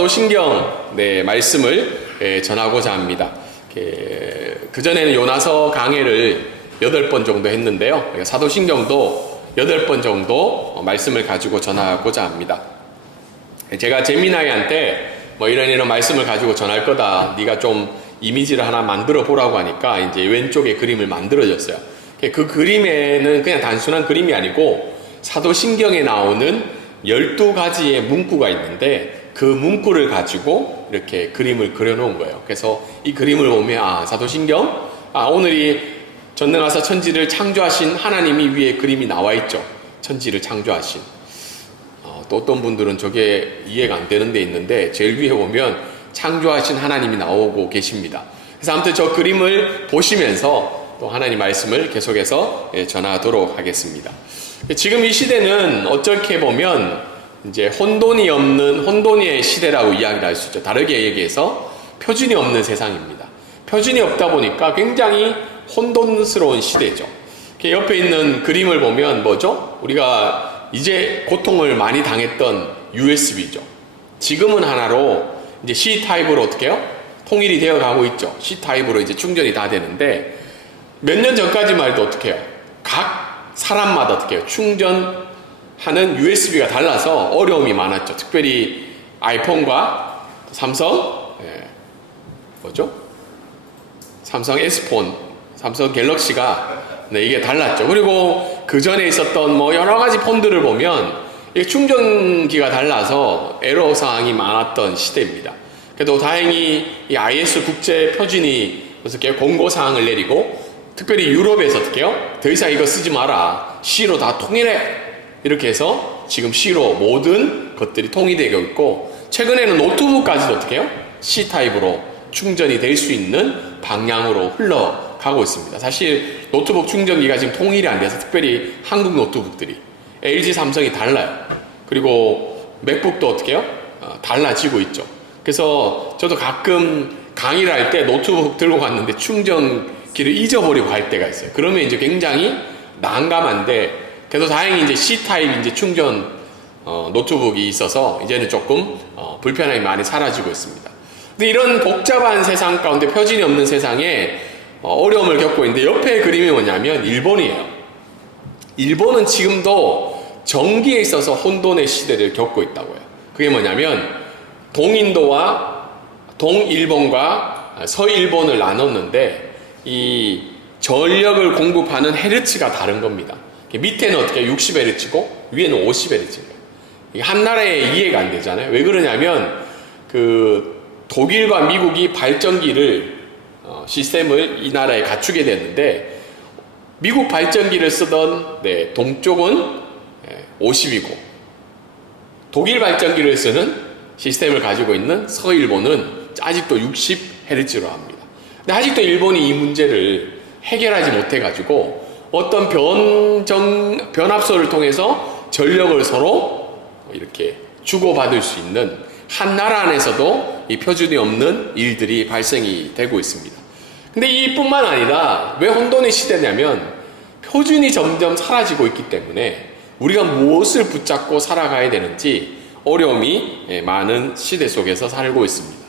사도신경 말씀을 전하고자 합니다. 그전에는 요나서 강해를 8번 정도 했는데요. 사도신경도 8번 정도 말씀을 가지고 전하고자 합니다. 제가 재민아이한테 이런 말씀을 가지고 전할 거다. 네가 좀 이미지를 하나 만들어 보라고 하니까 이제 왼쪽에 그림을 만들어줬어요. 그 그림에는 그냥 단순한 그림이 아니고 사도신경에 나오는 12가지의 문구가 있는데 그 문구를 가지고 이렇게 그림을 그려놓은 거예요. 그래서 이 그림을 보면 사도신경 오늘이 전능하사 천지를 창조하신 하나님이 위에 그림이 나와 있죠. 천지를 창조하신. 또 어떤 분들은 저게 이해가 안 되는 데 있는데 제일 위에 보면 창조하신 하나님이 나오고 계십니다. 그래서 아무튼 저 그림을 보시면서 또 하나님 말씀을 계속해서 전하도록 하겠습니다. 지금 이 시대는 어떻게 보면 이제 혼돈의 시대라고 이야기를 할 수 있죠. 다르게 얘기해서 표준이 없는 세상입니다. 표준이 없다 보니까 굉장히 혼돈스러운 시대죠. 옆에 있는 그림을 보면 뭐죠? 우리가 이제 고통을 많이 당했던 USB죠. 지금은 하나로 이제 C 타입으로 어떻게 해요? 통일이 되어 가고 있죠. C 타입으로 이제 충전이 다 되는데 몇 년 전까지만 해도 어떻게 해요? 각 사람마다 어떻게 해요? 충전하는 USB가 달라서 어려움이 많았죠. 특별히 아이폰과 삼성 삼성 S폰, 삼성 갤럭시가 이게 달랐죠. 그리고 그 전에 있었던 여러 가지 폰들을 보면 이게 충전기가 달라서 애로 사항이 많았던 시대입니다. 그래도 다행히 이 IS 국제 표준이 어떻게 공고 사항을 내리고 특별히 유럽에서 어떻게 해요? 더 이상 이거 쓰지 마라. C로 다 통일해. 이렇게 해서 지금 C로 모든 것들이 통일되고 있고 최근에는 노트북까지도 어떻게 해요? C 타입으로 충전이 될 수 있는 방향으로 흘러가고 있습니다. 사실 노트북 충전기가 지금 통일이 안 돼서 특별히 한국 노트북들이 LG, 삼성이 달라요. 그리고 맥북도 어떻게 해요? 달라지고 있죠. 그래서 저도 가끔 강의를 할 때 노트북 들고 갔는데 충전기를 잊어버리고 갈 때가 있어요. 그러면 이제 굉장히 난감한데 그래도 다행히 이제 C 타입 이제 충전 노트북이 있어서 이제는 조금 불편함이 많이 사라지고 있습니다. 근데 이런 복잡한 세상 가운데 표준이 없는 세상에 어려움을 겪고 있는데 옆에 그림이 뭐냐면 일본이에요. 일본은 지금도 정기에 있어서 혼돈의 시대를 겪고 있다고요. 그게 뭐냐면 동인도와 동일본과 서일본을 나눴는데 이 전력을 공급하는 헤르츠가 다른 겁니다. 밑에는 어떻게 60Hz고 위에는 50Hz예요. 이게 한 나라에 이해가 안 되잖아요. 왜 그러냐면 독일과 미국이 발전기를 시스템을 이 나라에 갖추게 됐는데 미국 발전기를 쓰던 동쪽은 50이고 독일 발전기를 쓰는 시스템을 가지고 있는 서일본은 아직도 60Hz로 합니다. 근데 아직도 일본이 이 문제를 해결하지 못해가지고 어떤 변압소를 통해서 전력을 서로 이렇게 주고받을 수 있는 한 나라 안에서도 이 표준이 없는 일들이 발생이 되고 있습니다. 근데 이뿐만 아니라 왜 혼돈의 시대냐면 표준이 점점 사라지고 있기 때문에 우리가 무엇을 붙잡고 살아가야 되는지 어려움이 많은 시대 속에서 살고 있습니다.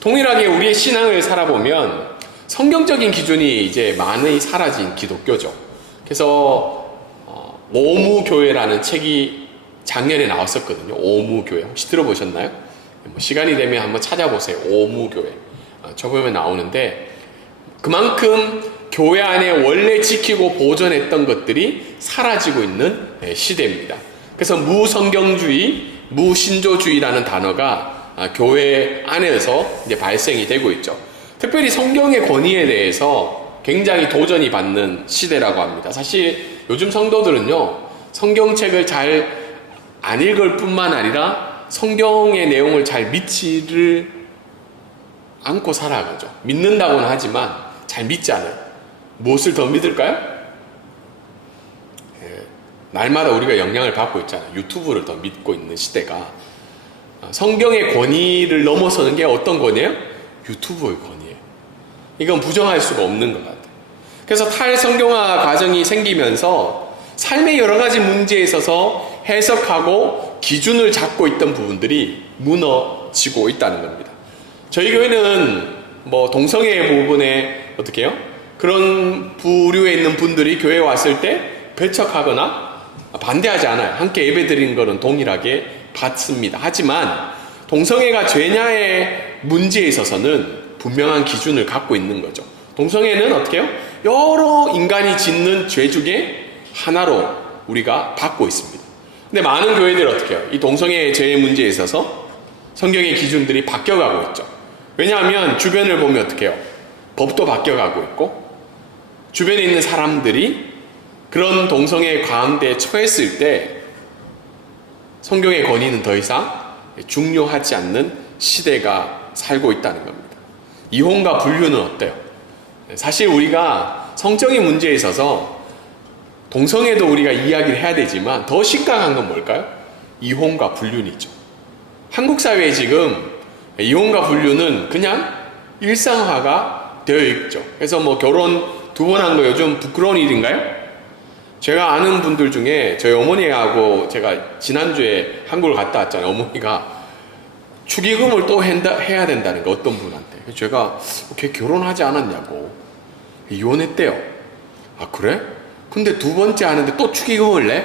동일하게 우리의 신앙을 살아보면 성경적인 기준이 이제 많이 사라진 기독교죠. 그래서 오무교회라는 책이 작년에 나왔었거든요. 오무교회 혹시 들어보셨나요? 시간이 되면 한번 찾아보세요. 오무교회 쳐보면 나오는데 그만큼 교회 안에 원래 지키고 보존했던 것들이 사라지고 있는 시대입니다. 그래서 무성경주의, 무신조주의라는 단어가 교회 안에서 이제 발생이 되고 있죠. 특별히 성경의 권위에 대해서 굉장히 도전이 받는 시대라고 합니다. 사실 요즘 성도들은요, 성경책을 잘 안 읽을 뿐만 아니라 성경의 내용을 잘 믿지를 않고 살아가죠. 믿는다고는 하지만 잘 믿지 않아요. 무엇을 더 믿을까요? 날마다 우리가 영향을 받고 있잖아요. 유튜브를 더 믿고 있는 시대가. 성경의 권위를 넘어서는 게 어떤 권위예요? 유튜브의 권위예요. 이건 부정할 수가 없는 것 같아요. 그래서 탈성경화 과정이 생기면서 삶의 여러 가지 문제에 있어서 해석하고 기준을 잡고 있던 부분들이 이루어지고 있다는 겁니다. 저희 교회는 뭐 동성애 부분에 어떻게 해요? 그런 부류에 있는 분들이 교회에 왔을 때 배척하거나 반대하지 않아요. 함께 예배 드리는 것은 동일하게 받습니다. 하지만 동성애가 죄냐의 문제에 있어서는 분명한 기준을 갖고 있는 거죠. 동성애는 어떻게 해요? 여러 인간이 짓는 죄 중에 하나로 우리가 받고 있습니다. 근데 많은 교회들이 어떻게 해요? 이 동성애 죄의 문제에 있어서 성경의 기준들이 바뀌어가고 있죠. 왜냐하면 주변을 보면 어떻게 해요? 법도 바뀌어가고 있고 주변에 있는 사람들이 그런 동성애 가운데 처했을 때 성경의 권위는 더 이상 중요하지 않는 시대가 살고 있다는 겁니다. 이혼과 분류는 어때요? 사실 우리가 성적인 문제에 있어서 동성애도 우리가 이야기를 해야 되지만 더 심각한 건 뭘까요? 이혼과 불륜이죠. 한국 사회에 지금 이혼과 불륜은 그냥 일상화가 되어 있죠. 그래서 뭐 결혼 2번 한 거 요즘 부끄러운 일인가요? 제가 아는 분들 중에 저희 어머니하고 제가 지난주에 한국을 갔다 왔잖아요. 어머니가 축의금을 또 해야 된다는 거 어떤 분한테. 제가 걔 결혼하지 않았냐고. 이혼했대요. 아 그래? 근데 2번째 하는데 또 축의금을 내?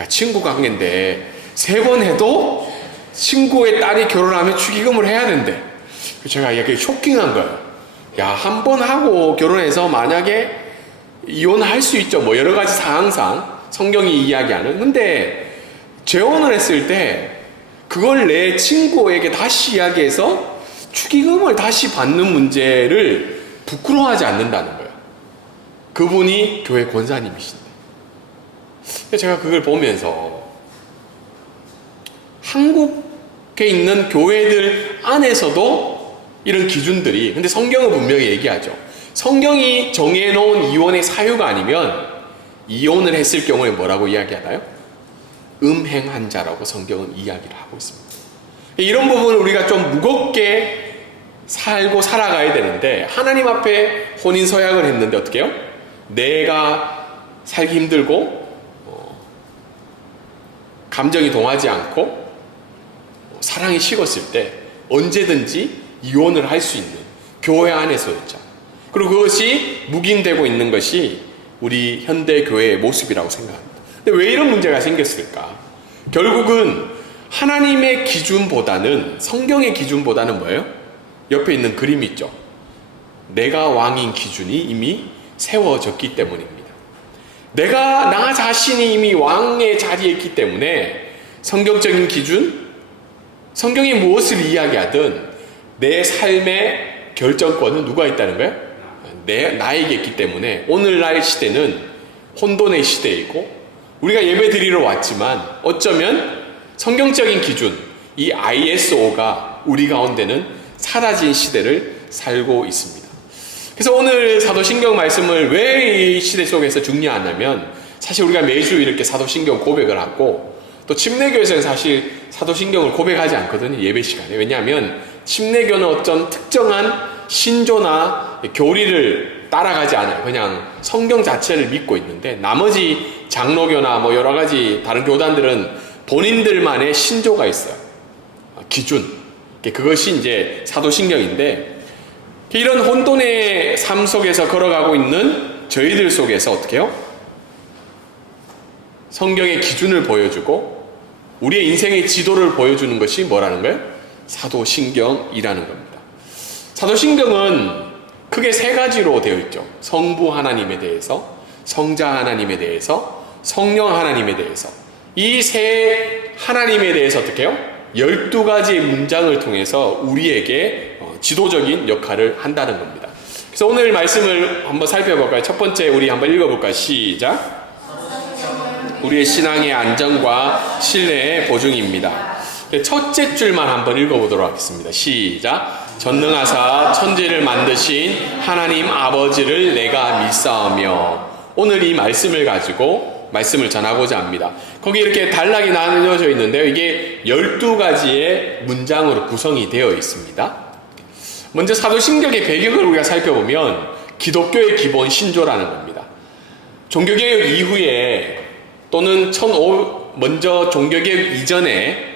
야 친구 관계인데 3번 해도 친구의 딸이 결혼하면 축의금을 해야 된대. 제가 이게 쇼킹한 거예요. 야, 한 번 하고 결혼해서 만약에 이혼할 수 있죠. 뭐 여러 가지 상황상 성경이 이야기하는. 근데 재혼을 했을 때 그걸 내 친구에게 다시 이야기해서 축의금을 다시 받는 문제를 부끄러워하지 않는다는 거예요. 그분이 교회 권사님이신데. 제가 그걸 보면서 한국에 있는 교회들 안에서도 이런 기준들이, 근데 성경은 분명히 얘기하죠. 성경이 정해놓은 이혼의 사유가 아니면 이혼을 했을 경우에 뭐라고 이야기하나요? 음행한 자라고 성경은 이야기를 하고 있습니다. 이런 부분을 우리가 좀 무겁게 살고 살아가야 되는데 하나님 앞에 혼인 서약을 했는데 어떻게 해요? 내가 살기 힘들고 감정이 동하지 않고 사랑이 식었을 때 언제든지 이혼을 할 수 있는 교회 안에서였죠. 그리고 그것이 묵인되고 있는 것이 우리 현대 교회의 모습이라고 생각합니다. 근데 왜 이런 문제가 생겼을까? 결국은 하나님의 기준보다는, 성경의 기준보다는 뭐예요? 옆에 있는 그림이 있죠. 내가 왕인 기준이 이미 세워졌기 때문입니다. 나 자신이 이미 왕의 자리에 있기 때문에 성경적인 기준, 성경이 무엇을 이야기하든 내 삶의 결정권은 누가 있다는 거예요? 나에게 있기 때문에 오늘날 시대는 혼돈의 시대이고 우리가 예배 드리러 왔지만 어쩌면 성경적인 기준, 이 ISO가 우리 가운데는 사라진 시대를 살고 있습니다. 그래서 오늘 사도신경 말씀을 왜 이 시대 속에서 중요하냐면 사실 우리가 매주 이렇게 사도신경 고백을 하고 또 침례교에서는 사실 사도신경을 고백하지 않거든요. 예배 시간에. 왜냐하면 침례교는 어떤 특정한 신조나 교리를 따라가지 않아요. 그냥 성경 자체를 믿고 있는데 나머지 장로교나 뭐 여러 가지 다른 교단들은 본인들만의 신조가 있어요. 기준. 그것이 이제 사도신경인데 이런 혼돈의 삶 속에서 걸어가고 있는 저희들 속에서 어떻게 해요? 성경의 기준을 보여주고 우리의 인생의 지도를 보여주는 것이 뭐라는 거예요? 사도신경이라는 겁니다. 사도신경은 크게 3가지로 되어 있죠. 성부 하나님에 대해서, 성자 하나님에 대해서, 성령 하나님에 대해서. 이 3 하나님에 대해서 어떻게 해요? 12가지의 문장을 통해서 우리에게 지도적인 역할을 한다는 겁니다. 그래서 오늘 말씀을 한번 살펴볼까요? 첫 번째 우리 한번 읽어볼까요? 시작. 우리의 신앙의 안정과 신뢰의 보증입니다. 첫째 줄만 한번 읽어보도록 하겠습니다. 시작. 전능하사 천지를 만드신 하나님 아버지를 내가 믿사오며. 오늘 이 말씀을 가지고 말씀을 전하고자 합니다. 거기 이렇게 단락이 나누어져 있는데요. 이게 12가지의 문장으로 구성이 되어 있습니다. 먼저 사도신경의 배경을 우리가 살펴보면 기독교의 기본 신조라는 겁니다. 종교개혁 이후에 또는 먼저 종교개혁 이전에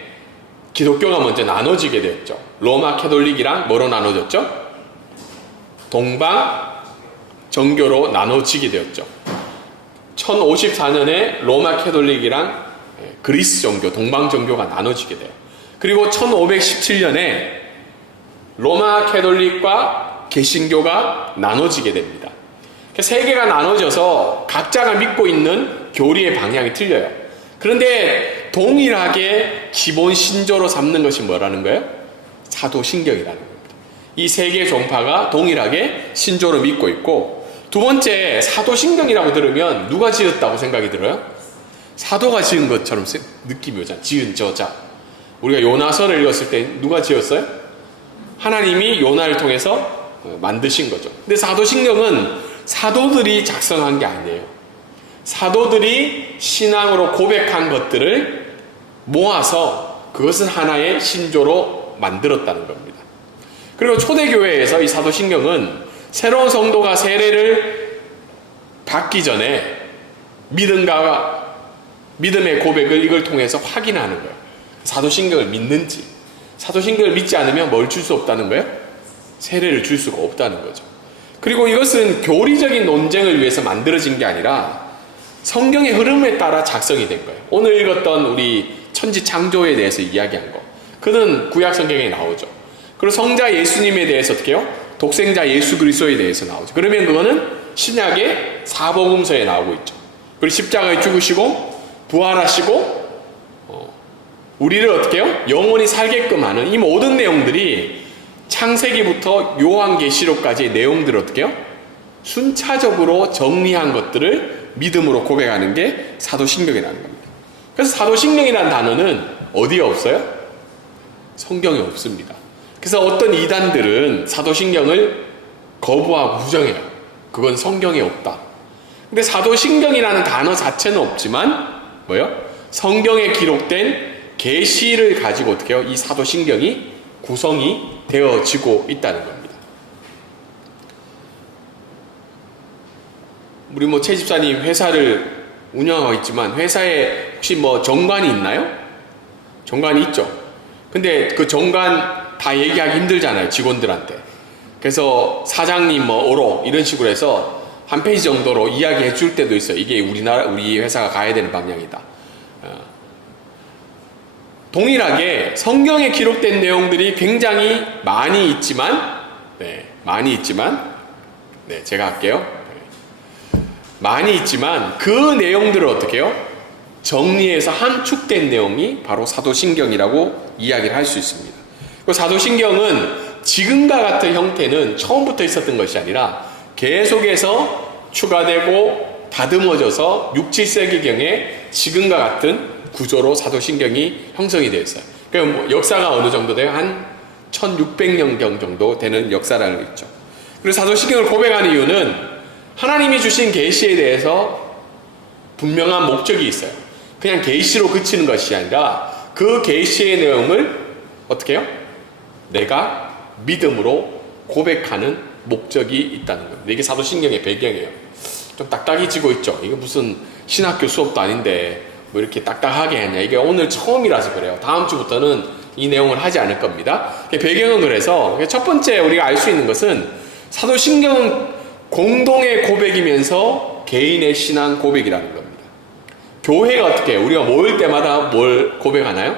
기독교가 먼저 나눠지게 되었죠. 로마 캐톨릭이랑 뭐로 나눠졌죠? 동방 정교로 나눠지게 되었죠. 1054년에 로마 캐톨릭이랑 그리스 정교, 동방 정교가 나눠지게 돼요. 그리고 1517년에 로마 캐톨릭과 개신교가 나눠지게 됩니다. 세 개가 나눠져서 각자가 믿고 있는 교리의 방향이 틀려요. 그런데 동일하게 기본 신조로 삼는 것이 뭐라는 거예요? 사도신경이라는 겁니다. 이 세 개의 종파가 동일하게 신조로 믿고 있고, 두 번째, 사도신경이라고 들으면 누가 지었다고 생각이 들어요? 사도가 지은 것처럼 느낌이 오잖아요. 지은 저자. 우리가 요나서를 읽었을 때 누가 지었어요? 하나님이 요나를 통해서 만드신 거죠. 근데 사도신경은 사도들이 작성한 게 아니에요. 사도들이 신앙으로 고백한 것들을 모아서 그것은 하나의 신조로 만들었다는 겁니다. 그리고 초대교회에서 이 사도신경은 새로운 성도가 세례를 받기 전에 믿음의 고백을 이걸 통해서 확인하는 거예요. 사도신경을 믿는지. 사도신경을 믿지 않으면 뭘 줄 수 없다는 거예요? 세례를 줄 수가 없다는 거죠. 그리고 이것은 교리적인 논쟁을 위해서 만들어진 게 아니라 성경의 흐름에 따라 작성이 된 거예요. 오늘 읽었던 우리 천지 창조에 대해서 이야기한 거, 그는 구약 성경에 나오죠. 그리고 성자 예수님에 대해서 어떻게 해요? 독생자 예수 그리스도에 대해서 나오죠. 그러면 그거는 신약의 사복음서에 나오고 있죠. 그리고 십자가에 죽으시고 부활하시고 우리를 어떻게 해요? 영원히 살게끔 하는 이 모든 내용들이 창세기부터 요한계시록까지의 내용들을 어떻게 해요? 순차적으로 정리한 것들을 믿음으로 고백하는 게 사도신경이라는 겁니다. 그래서 사도신경이라는 단어는 어디에 없어요? 성경에 없습니다. 그래서 어떤 이단들은 사도신경을 거부하고 부정해요. 그건 성경에 없다. 근데 사도신경이라는 단어 자체는 없지만 뭐요? 성경에 기록된 계시를 가지고 어떻게 해요? 이 사도신경이 구성이 되어지고 있다는 겁니다. 우리 최 집사님 회사를 운영하고 있지만 회사에 혹시 정관이 있나요? 정관이 있죠. 근데 그 정관 다 얘기하기 힘들잖아요, 직원들한테. 그래서 사장님 오로 이런 식으로 해서 한 페이지 정도로 이야기해 줄 때도 있어요. 이게 우리 회사가 가야 되는 방향이다. 동일하게 성경에 기록된 내용들이 굉장히 많이 있지만, 제가 할게요. 많이 있지만 그 내용들을 어떻게 해요? 정리해서 함축된 내용이 바로 사도신경이라고 이야기를 할 수 있습니다. 그 사도신경은 지금과 같은 형태는 처음부터 있었던 것이 아니라 계속해서 추가되고 다듬어져서 6, 7세기경에 지금과 같은 구조로 사도신경이 형성이 되어 있어요. 그러니까 역사가 어느 정도 돼요? 한 1600년경 정도 되는 역사라는 거 있죠. 그리고 사도신경을 고백하는 이유는 하나님이 주신 계시에 대해서 분명한 목적이 있어요. 그냥 계시로 그치는 것이 아니라 그 계시의 내용을 어떻게 해요? 내가 믿음으로 고백하는 목적이 있다는 겁니다. 이게 사도신경의 배경이에요. 좀 딱딱해지고 있죠. 이게 무슨 신학교 수업도 아닌데 이렇게 딱딱하게 했냐. 이게 오늘 처음이라서 그래요. 다음 주부터는 이 내용을 하지 않을 겁니다. 배경은 그래서 첫 번째 우리가 알 수 있는 것은 사도신경은 공동의 고백이면서 개인의 신앙 고백이라는 겁니다. 교회가 어떻게 해요? 우리가 모일 때마다 뭘 고백하나요?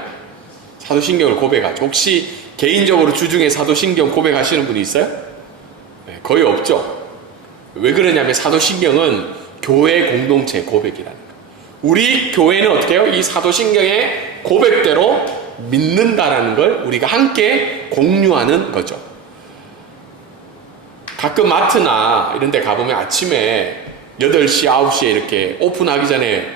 사도신경을 고백하죠. 혹시 개인적으로 주중에 사도신경 고백하시는 분이 있어요? 거의 없죠. 왜 그러냐면 사도신경은 교회 공동체 고백이라는 거예요. 우리 교회는 어떻게 해요? 이 사도신경의 고백대로 믿는다라는 걸 우리가 함께 공유하는 거죠. 가끔 마트나 이런 데 가보면 아침에 8시, 9시에 이렇게 오픈하기 전에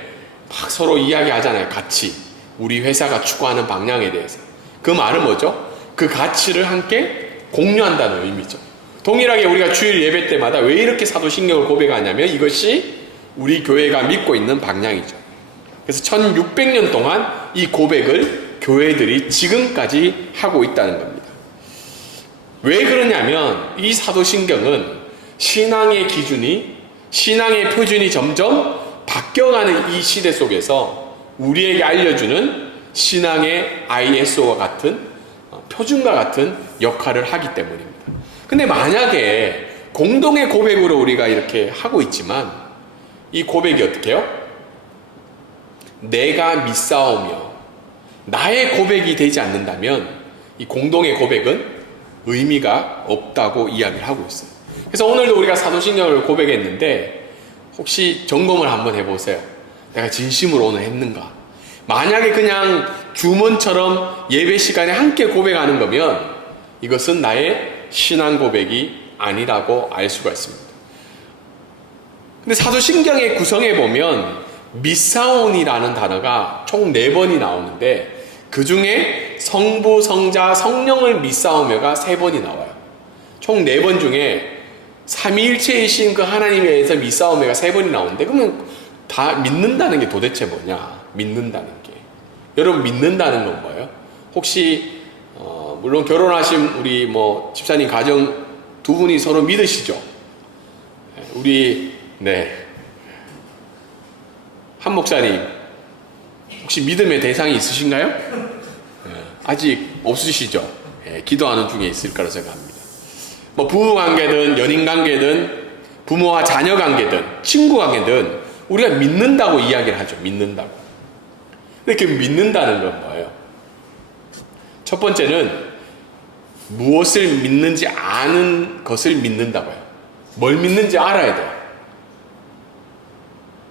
막 서로 이야기하잖아요. 같이. 우리 회사가 추구하는 방향에 대해서. 그 말은 뭐죠? 그 가치를 함께 공유한다는 의미죠. 동일하게 우리가 주일 예배 때마다 왜 이렇게 사도신경을 고백하냐면 이것이 우리 교회가 믿고 있는 방향이죠. 그래서 1600년 동안 이 고백을 교회들이 지금까지 하고 있다는 겁니다. 왜 그러냐면 이 사도신경은 신앙의 기준이, 신앙의 표준이 점점 바뀌어가는 이 시대 속에서 우리에게 알려주는 신앙의 ISO와 같은 표준과 같은 역할을 하기 때문입니다. 근데 만약에 공동의 고백으로 우리가 이렇게 하고 있지만 이 고백이 어떻게 해요? 내가 믿사오며 나의 고백이 되지 않는다면 이 공동의 고백은 의미가 없다고 이야기를 하고 있어요. 그래서 오늘도 우리가 사도신경을 고백했는데 혹시 점검을 한번 해보세요. 내가 진심으로 오늘 했는가? 만약에 그냥 주문처럼 예배 시간에 함께 고백하는 거면 이것은 나의 신앙 고백이 아니라고 알 수가 있습니다. 근데 사도신경의 구성에 보면 미사온이라는 단어가 총 4번이 나오는데 그 중에 성부, 성자, 성령을 미사오며가 3번이 나와요. 총 4번 중에 삼위일체이신 그 하나님에 의해서 미사오며가 3번이 나오는데 그러면 다 믿는다는 게 도대체 뭐냐? 믿는다는 게. 여러분 믿는다는 건 뭐예요? 혹시 물론 결혼하신 우리 집사님 가정 두 분이 서로 믿으시죠? 우리 한 목사님 혹시 믿음의 대상이 있으신가요? 아직 없으시죠? 기도하는 중에 있을 거라 생각합니다. 부부 관계든 연인 관계든 부모와 자녀 관계든 친구 관계든 우리가 믿는다고 이야기를 하죠. 믿는다고. 근데 그 믿는다는 건 뭐예요? 첫 번째는 무엇을 믿는지 아는 것을 믿는다고요. 뭘 믿는지 알아야 돼요.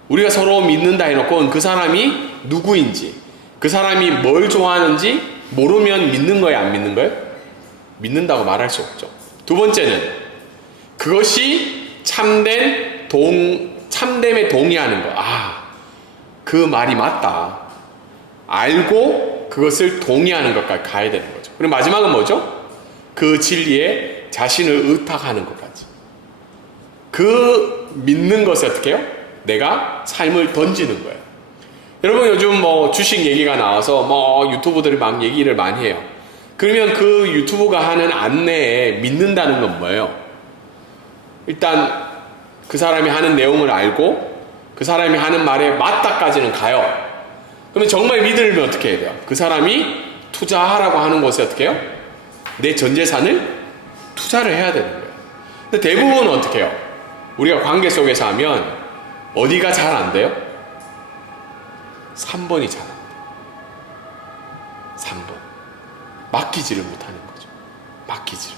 우리가 서로 믿는다 해놓고 그 사람이 누구인지, 그 사람이 뭘 좋아하는지 모르면 믿는 거예요, 안 믿는 거예요? 믿는다고 말할 수 없죠. 두 번째는 그것이 참됨에 동의하는 거. 그 말이 맞다. 알고 그것을 동의하는 것까지 가야 되는 거죠. 그리고 마지막은 뭐죠? 그 진리에 자신을 의탁하는 것까지. 그 믿는 것을 어떻게 해요? 내가 삶을 던지는 거예요. 여러분 요즘 주식 얘기가 나와서 유튜브들이 막 얘기를 많이 해요. 그러면 그 유튜브가 하는 안내에 믿는다는 건 뭐예요? 일단 그 사람이 하는 내용을 알고 그 사람이 하는 말에 맞다까지는 가요. 그러면 정말 믿으려면 어떻게 해야 돼요? 그 사람이 투자하라고 하는 곳에 어떻게 해요? 내 전 재산을 투자를 해야 되는 거예요. 근데 대부분은 어떻게 해요? 우리가 관계 속에서 하면 어디가 잘 안 돼요? 3번이 잘 안 돼요. 3번. 맡기지를 못하는 거죠. 맡기지를.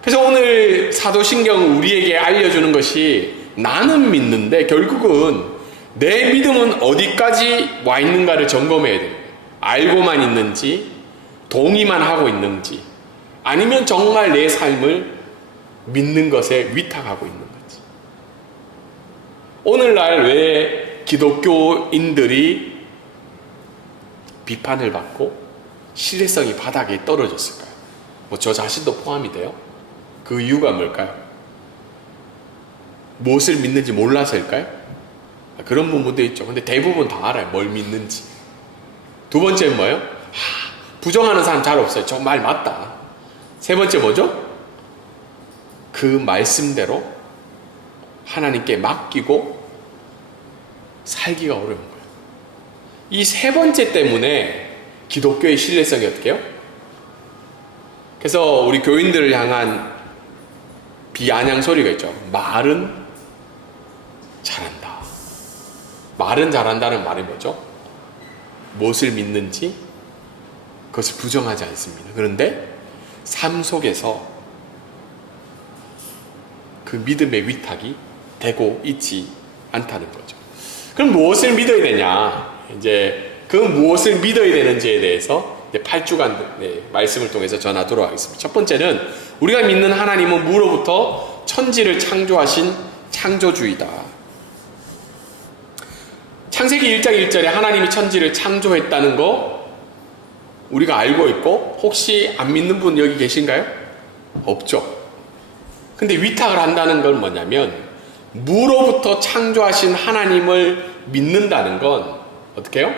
그래서 오늘 사도신경은 우리에게 알려주는 것이 나는 믿는데 결국은 내 믿음은 어디까지 와 있는가를 점검해야 돼요. 알고만 있는지, 동의만 하고 있는지, 아니면 정말 내 삶을 믿는 것에 위탁하고 있는 건지. 오늘날 왜 기독교인들이 비판을 받고 신뢰성이 바닥에 떨어졌을까요? 저 자신도 포함이 돼요. 그 이유가 뭘까요? 무엇을 믿는지 몰라서일까요? 그런 부분도 있죠. 근데 대부분 다 알아요. 뭘 믿는지. 두 번째는 뭐예요? 부정하는 사람 잘 없어요. 정말 맞다. 세 번째 뭐죠? 그 말씀대로 하나님께 맡기고 살기가 어려운 거예요. 이 세 번째 때문에 기독교의 신뢰성이 어떻게 해요? 그래서 우리 교인들을 향한 비아냥 소리가 있죠. 말은 잘한다. 말은 잘한다는 말이 뭐죠? 무엇을 믿는지 그것을 부정하지 않습니다. 그런데 삶 속에서 그 믿음의 위탁이 되고 있지 않다는 거죠. 그럼 무엇을 믿어야 되냐? 그 무엇을 믿어야 되는지에 대해서 8주간 말씀을 통해서 전하도록 하겠습니다. 첫 번째는 우리가 믿는 하나님은 무로부터 천지를 창조하신 창조주이다. 창세기 1장 1절에 하나님이 천지를 창조했다는 거 우리가 알고 있고 혹시 안 믿는 분 여기 계신가요? 없죠. 근데 위탁을 한다는 건 뭐냐면 무로부터 창조하신 하나님을 믿는다는 건 어떻게 해요?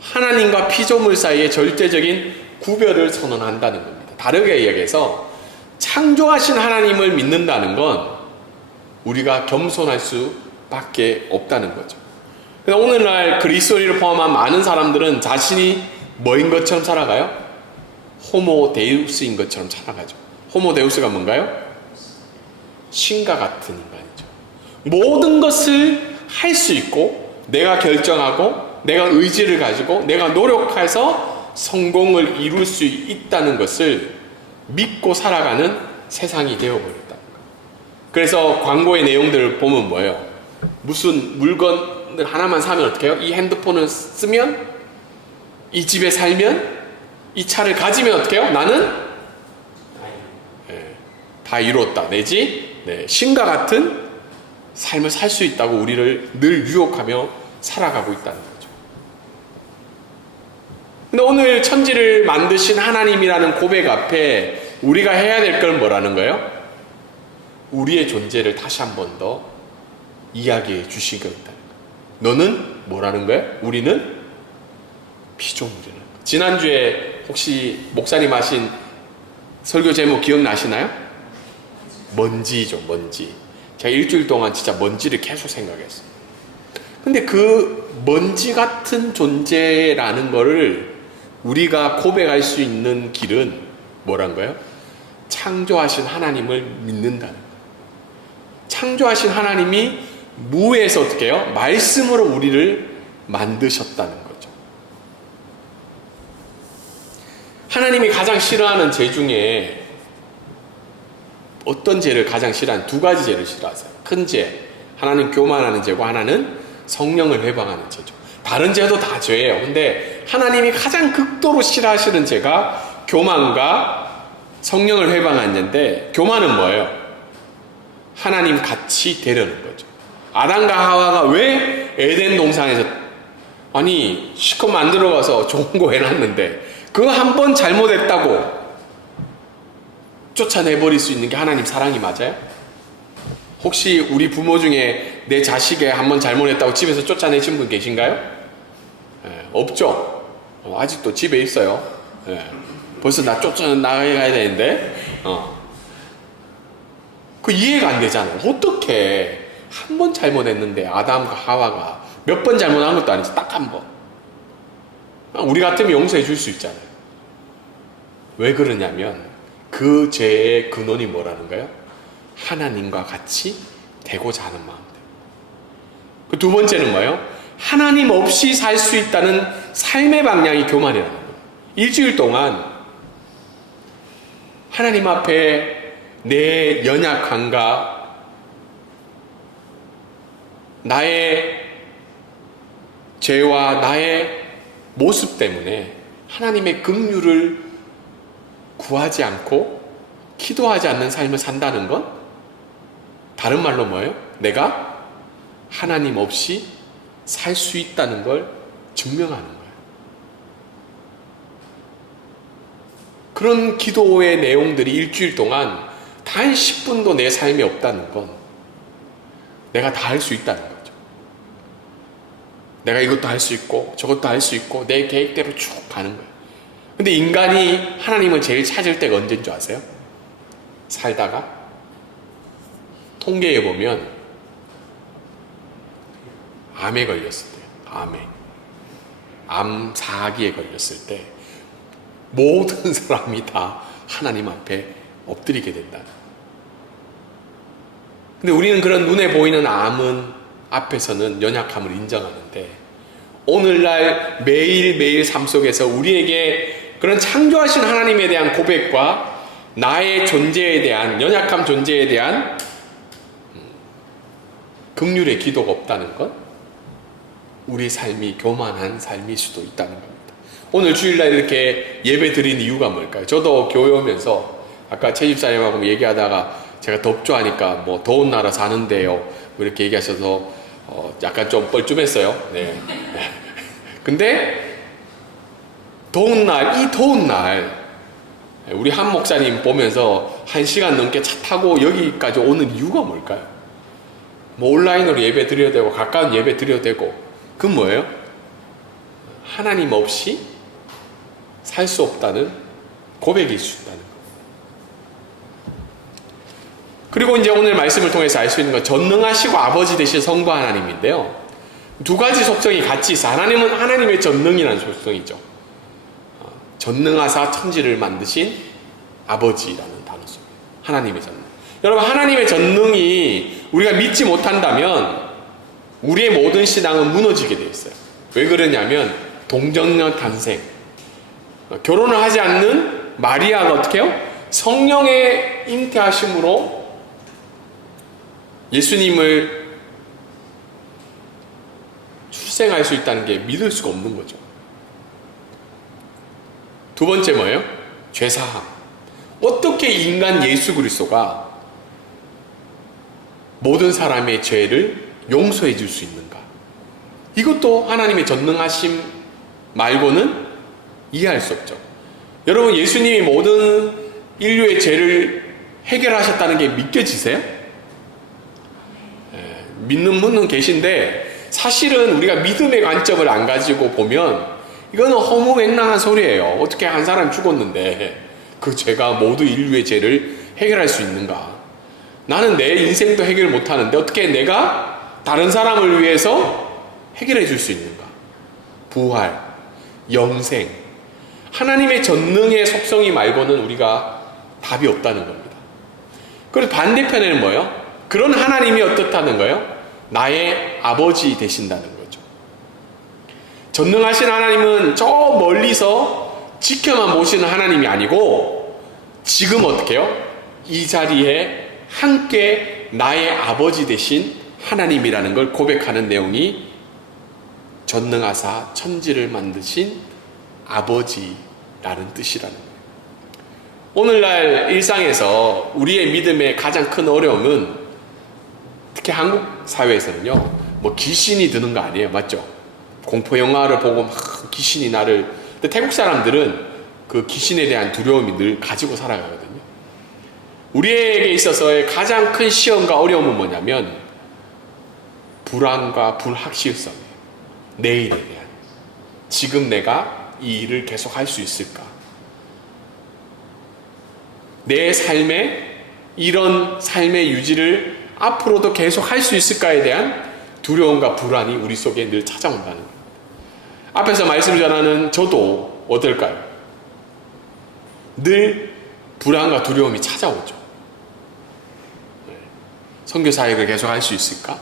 하나님과 피조물 사이의 절대적인 구별을 선언한다는 겁니다. 다르게 이야기해서 창조하신 하나님을 믿는다는 건 우리가 겸손할 수밖에 없다는 거죠. 근데 오늘날 그리스도인을 포함한 많은 사람들은 자신이 뭐인 것처럼 살아가요? 호모 데우스인 것처럼 살아가죠. 호모 데우스가 뭔가요? 신과 같은 인간이죠. 모든 것을 할 수 있고, 내가 결정하고, 내가 의지를 가지고, 내가 노력해서 성공을 이룰 수 있다는 것을 믿고 살아가는 세상이 되어버렸다는 거예요. 그래서 광고의 내용들을 보면 뭐예요? 무슨 물건을 하나만 사면 어떻게 해요? 이 핸드폰을 쓰면, 이 집에 살면, 이 차를 가지면 어떻게 해요? 나는 다 이뤘다. 내지 신과 같은 삶을 살 수 있다고 우리를 늘 유혹하며 살아가고 있다는 거죠. 근데 오늘 천지를 만드신 하나님이라는 고백 앞에 우리가 해야 될 건 뭐라는 거예요? 우리의 존재를 다시 한 번 더 이야기해 주시겠다는 거예요. 너는 뭐라는 거예요? 우리는 피조물이라는 거예요. 지난주에 혹시 목사님 하신 설교 제목 기억나시나요? 먼지죠, 먼지. 제가 일주일 동안 진짜 먼지를 계속 생각했어요. 근데 그 먼지 같은 존재라는 거를 우리가 고백할 수 있는 길은 뭐란 거예요? 창조하신 하나님을 믿는다는 거예요. 창조하신 하나님이 무에서 어떻게 해요? 말씀으로 우리를 만드셨다는 거죠. 하나님이 가장 싫어하는 죄 중에 어떤 죄를 가장 싫어하는? 두 가지 죄를 싫어하세요. 큰 죄, 하나는 교만하는 죄고 하나는 성령을 회방하는 죄죠. 다른 죄도 다 죄예요. 근데 하나님이 가장 극도로 싫어하시는 죄가 교만과 성령을 회방하는 죄인데, 교만은 뭐예요? 하나님 같이 되려는 거죠. 아담과 하와가 왜 에덴 동산에서 아니 실컷 만들어가서 좋은 거 해놨는데 그거 한 번 잘못했다고 쫓아내버릴 수 있는 게 하나님 사랑이 맞아요? 혹시 우리 부모 중에 내 자식에 한번 잘못했다고 집에서 쫓아내신 분 계신가요? 없죠? 아직도 집에 있어요. 벌써 나 쫓아나가야 되는데 그 이해가 안 되잖아요. 어떻게 한 번 잘못했는데 아담과 하와가 몇 번 잘못한 것도 아니지, 딱 한 번. 우리 같으면 용서해 줄 수 있잖아요. 왜 그러냐면 그 죄의 근원이 뭐라는 거예요? 하나님과 같이 되고자 하는 마음. 그 두 번째는 뭐예요? 하나님 없이 살 수 있다는 삶의 방향이 교만이라는 거예요. 일주일 동안 하나님 앞에 내 연약함과 나의 죄와 나의 모습 때문에 하나님의 긍휼을 구하지 않고 기도하지 않는 삶을 산다는 건 다른 말로 뭐예요? 내가 하나님 없이 살 수 있다는 걸 증명하는 거예요. 그런 기도의 내용들이 일주일 동안 단 10분도 내 삶에 없다는 건 내가 다 할 수 있다는 거죠. 내가 이것도 할 수 있고 저것도 할 수 있고 내 계획대로 쭉 가는 거예요. 근데 인간이 하나님을 제일 찾을 때가 언제인 줄 아세요? 살다가 통계에 보면 암에 걸렸을 때, 암 4기에 걸렸을 때 모든 사람이 다 하나님 앞에 엎드리게 된다. 근데 우리는 그런 눈에 보이는 암은 앞에서는 연약함을 인정하는데 오늘날 매일매일 삶 속에서 우리에게 그런 창조하신 하나님에 대한 고백과 나의 존재에 대한 연약함 존재에 대한 긍휼의 기도가 없다는 것, 우리 삶이 교만한 삶일 수도 있다는 겁니다. 오늘 주일날 이렇게 예배 드린 이유가 뭘까요? 저도 교회 오면서 아까 최 집사님하고 얘기하다가 제가 덥죠 하니까 뭐 더운 나라 사는데요 뭐 이렇게 얘기하셔서 약간 좀 뻘쭘했어요. 네. 근데 더운 날 우리 한 목사님 보면서 1시간 넘게 차 타고 여기까지 오는 이유가 뭘까요? 뭐 온라인으로 예배 드려야 되고 가까운 예배 드려야 되고, 그건 뭐예요? 하나님 없이 살 수 없다는 고백일 수 있다는 거예요. 그리고 이제 오늘 말씀을 통해서 알 수 있는 건 전능하시고 아버지 되신 성부 하나님인데요. 두 가지 속성이 같이 있어. 하나님은 하나님의 전능이라는 속성이죠. 전능하사 천지를 만드신 아버지라는 단어 속에 하나님의 전능. 여러분, 하나님의 전능이 우리가 믿지 못한다면 우리의 모든 신앙은 무너지게 되어 있어요. 왜 그러냐면 동정녀 탄생, 결혼을 하지 않는 마리아가 어떻게 해요? 성령의 잉태하심으로 예수님을 출생할 수 있다는 게 믿을 수가 없는 거죠. 두 번째 뭐예요? 죄사함. 어떻게 인간 예수 그리스도가 모든 사람의 죄를 용서해 줄 수 있는가? 이것도 하나님의 전능하심 말고는 이해할 수 없죠. 여러분, 예수님이 모든 인류의 죄를 해결하셨다는 게 믿겨지세요? 믿는 분은 계신데 사실은 우리가 믿음의 관점을 안 가지고 보면 이거는 허무맹랑한 소리예요. 어떻게 한 사람 죽었는데 그 죄가 모두 인류의 죄를 해결할 수 있는가? 나는 내 인생도 해결 못하는데 어떻게 내가 다른 사람을 위해서 해결해 줄 수 있는가? 부활, 영생, 하나님의 전능의 속성이 말고는 우리가 답이 없다는 겁니다. 그리고 반대편에는 뭐예요? 그런 하나님이 어떻다는 거예요? 나의 아버지 되신다는 거죠. 전능하신 하나님은 저 멀리서 지켜만 보시는 하나님이 아니고 지금 어떻게 해요? 이 자리에 함께 나의 아버지 되신 하나님이라는 걸 고백하는 내용이 전능하사 천지를 만드신 아버지라는 뜻이라는 거예요. 오늘날 일상에서 우리의 믿음의 가장 큰 어려움은 특히 한국 사회에서는요, 뭐 귀신이 드는 거 아니에요. 맞죠? 공포 영화를 보고 막 귀신이 나를. 근데 태국 사람들은 그 귀신에 대한 두려움이 늘 가지고 살아가거든요. 우리에게 있어서의 가장 큰 시험과 어려움은 뭐냐면 불안과 불확실성이에요. 내일에 대한. 지금 내가 이 일을 계속 할 수 있을까? 내 삶에 이런 삶의 유지를 앞으로도 계속 할 수 있을까에 대한 두려움과 불안이 우리 속에 늘 찾아온다는 거예요. 앞에서 말씀 전하는 저도 어떨까요? 늘 불안과 두려움이 찾아오죠. 선교 사역을 계속 할 수 있을까?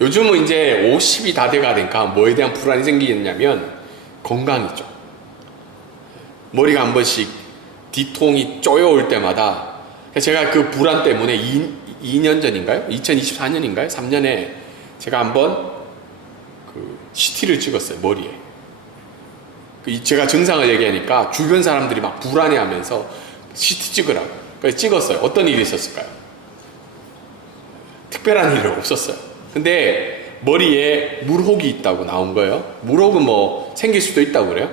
요즘은 이제 50이 다 돼가니까 뭐에 대한 불안이 생기겠냐면 건강이죠. 머리가 한 번씩 뒤통이 쪼여올 때마다 제가 그 불안 때문에 2년 전인가요? 2024년인가요? 3년에 제가 한번 그 CT를 찍었어요, 머리에. 제가 증상을 얘기하니까 주변 사람들이 막 불안해하면서 CT 찍으라고. 그래서 찍었어요. 어떤 일이 있었을까요? 특별한 일은 없었어요. 근데 머리에 물혹이 있다고 나온 거예요. 물혹은 뭐 생길 수도 있다고 그래요.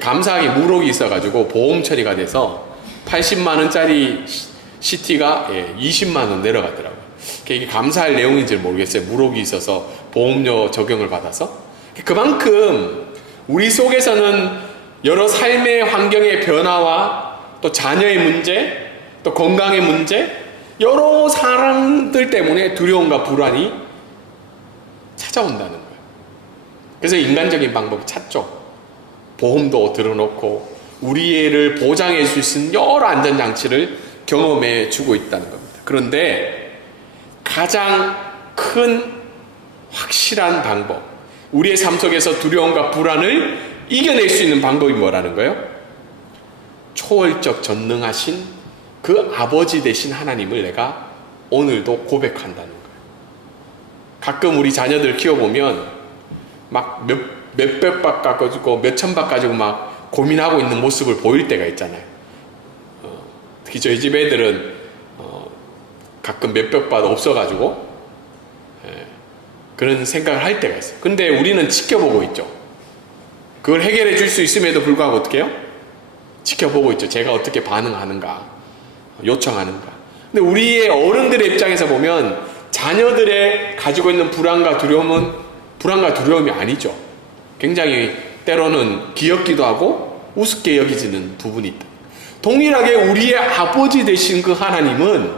감사하게 물혹이 있어가지고 보험 처리가 돼서 80만 원짜리 CT가 20만 원 내려가더라고요. 이게 감사할 내용인지 모르겠어요. 물혹이 있어서 보험료 적용을 받아서. 그만큼 우리 속에서는 여러 삶의 환경의 변화와 또 자녀의 문제, 또 건강의 문제, 여러 사람들 때문에 두려움과 불안이 찾아온다는 거예요. 그래서 인간적인 방법을 찾죠. 보험도 들어놓고 우리 애를 보장해 줄 수 있는 여러 안전장치를 경험해 주고 있다는 겁니다. 그런데 가장 큰 확실한 방법, 우리의 삶 속에서 두려움과 불안을 이겨낼 수 있는 방법이 뭐라는 거예요? 초월적 전능하신 그 아버지 되신 하나님을 내가 오늘도 고백한다는 거예요. 가끔 우리 자녀들 키워보면 막 몇백 박 가지고 몇천 박 가지고 막 고민하고 있는 모습을 보일 때가 있잖아요. 특히 저희 집 애들은 가끔 몇백 박 없어가지고 그런 생각을 할 때가 있어요. 근데 우리는 지켜보고 있죠. 그걸 해결해 줄 수 있음에도 불구하고 어떻게 해요? 지켜보고 있죠. 제가 어떻게 반응하는가, 요청하는가. 근데 우리의 어른들의 입장에서 보면 자녀들의 가지고 있는 불안과 두려움은 불안과 두려움이 아니죠. 굉장히 때로는 귀엽기도 하고 우습게 여기지는 부분이 있다. 동일하게 우리의 아버지 되신 그 하나님은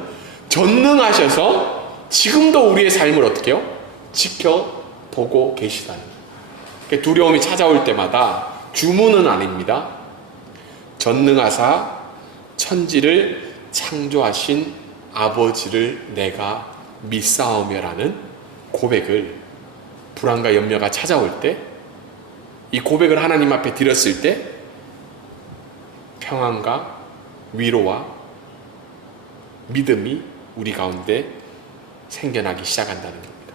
전능하셔서 지금도 우리의 삶을 어떻게 해요? 보고 계시다는 거예요. 두려움이 찾아올 때마다 주문은 아닙니다. 전능하사 천지를 창조하신 아버지를 내가 믿사오며라는 고백을, 불안과 염려가 찾아올 때 이 고백을 하나님 앞에 드렸을 때 평안과 위로와 믿음이 우리 가운데 생겨나기 시작한다는 겁니다.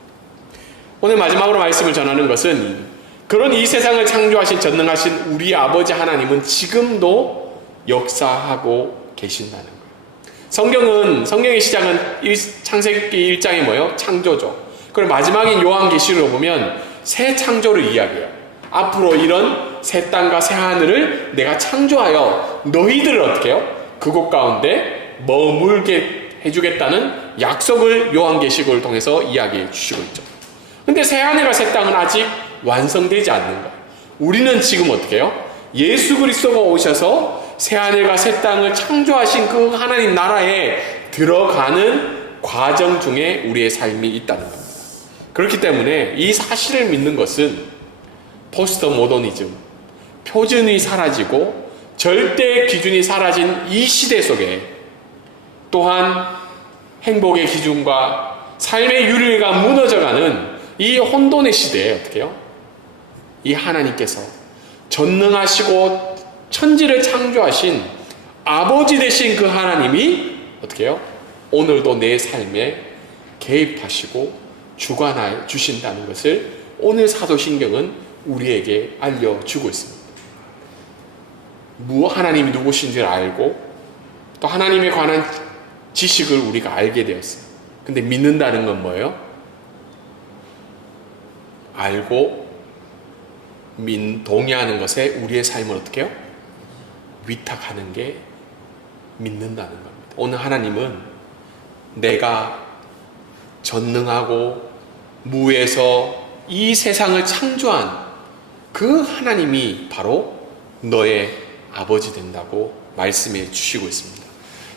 오늘 마지막으로 말씀을 전하는 것은 그런 이 세상을 창조하신 전능하신 우리 아버지 하나님은 지금도 역사하고 계신다는 거예요. 성경의 시작은 창세기 1장이 뭐예요? 창조죠. 그리고 마지막인 요한계시록을 보면 새 창조를 이야기해요. 앞으로 이런 새 땅과 새 하늘을 내가 창조하여 너희들을 어떻게 해요? 그곳 가운데 머물게 해주겠다는 약속을 요한계시록을 통해서 이야기해 주시고 있죠. 근데 새 하늘과 새 땅은 아직 완성되지 않는 거예요. 우리는 지금 어떻게 해요? 예수 그리스도가 오셔서 새 하늘과 새 땅을 창조하신 그 하나님 나라에 들어가는 과정 중에 우리의 삶이 있다는 겁니다. 그렇기 때문에 이 사실을 믿는 것은 포스트 모더니즘, 표준이 사라지고 절대 기준이 사라진 이 시대 속에 또한 행복의 기준과 삶의 윤리가 무너져가는 이 혼돈의 시대에 어떻게 해요? 이 하나님께서 전능하시고 천지를 창조하신 아버지 되신 그 하나님이 어떻게 해요? 오늘도 내 삶에 개입하시고 주관하여 주신다는 것을 오늘 사도신경은 우리에게 알려주고 있습니다. 하나님이 누구신지를 알고 또 하나님에 관한 지식을 우리가 알게 되었어요. 근데 믿는다는 건 뭐예요? 알고 동의하는 것에 우리의 삶을 어떻게 해요? 위탁하는 게 믿는다는 겁니다. 오늘 하나님은 내가 전능하고 무에서 이 세상을 창조한 그 하나님이 바로 너의 아버지 된다고 말씀해 주시고 있습니다.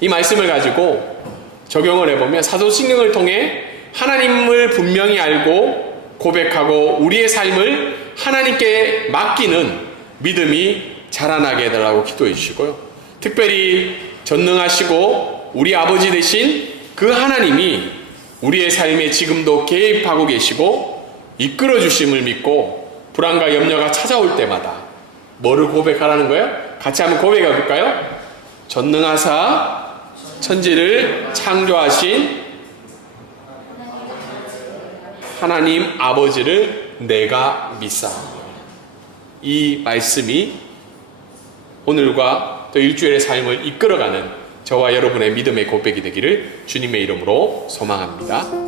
이 말씀을 가지고 적용을 해보면 사도신경을 통해 하나님을 분명히 알고 고백하고 우리의 삶을 하나님께 맡기는 믿음이 자라나게 해달라고 기도해 주시고요. 특별히 전능하시고 우리 아버지 되신 그 하나님이 우리의 삶에 지금도 개입하고 계시고 이끌어 주심을 믿고 불안과 염려가 찾아올 때마다 뭐를 고백하라는 거예요? 같이 한번 고백해 볼까요? 전능하사 천지를 창조하신 하나님 아버지를 내가 믿사오니. 이 말씀이 오늘과 또 일주일의 삶을 이끌어가는 저와 여러분의 믿음의 고백이 되기를 주님의 이름으로 소망합니다.